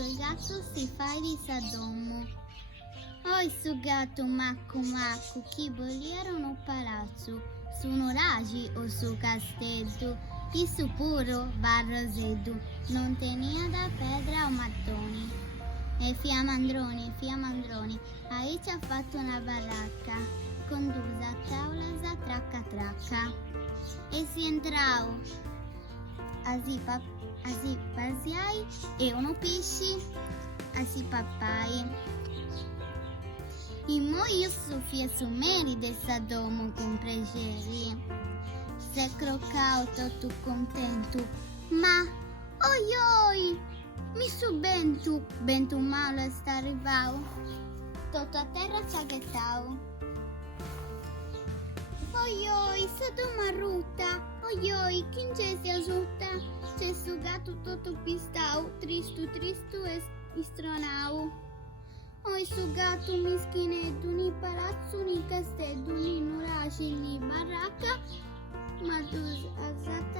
il gatto si fa di Sadomo. Oi su gatto macco macco, chi bolieron no palazzo, su no ragi o su castello, e su puro barrosedo, non tenia da pedra o mattoni. E fiamandroni, ahí ci ha fatto una baracca, condusa a tavola tracca tracca. E si entrau, asi pasiai, e uno pesci, asi papai. E moi su fia su meri de Sadomo com pregeri. Se crocau tutto contento, ma oi, mi su bentu malo sta arrivau, tutto a terra s'aghettau. Oi, Sodoma ruta, oi, quem si assuta, c'è su gatto tutto pistau, tristo e stronau. Oi su gatto mischinetto, ni palazzo, ni castello, ni nuraci, ni baracca, ma tu asata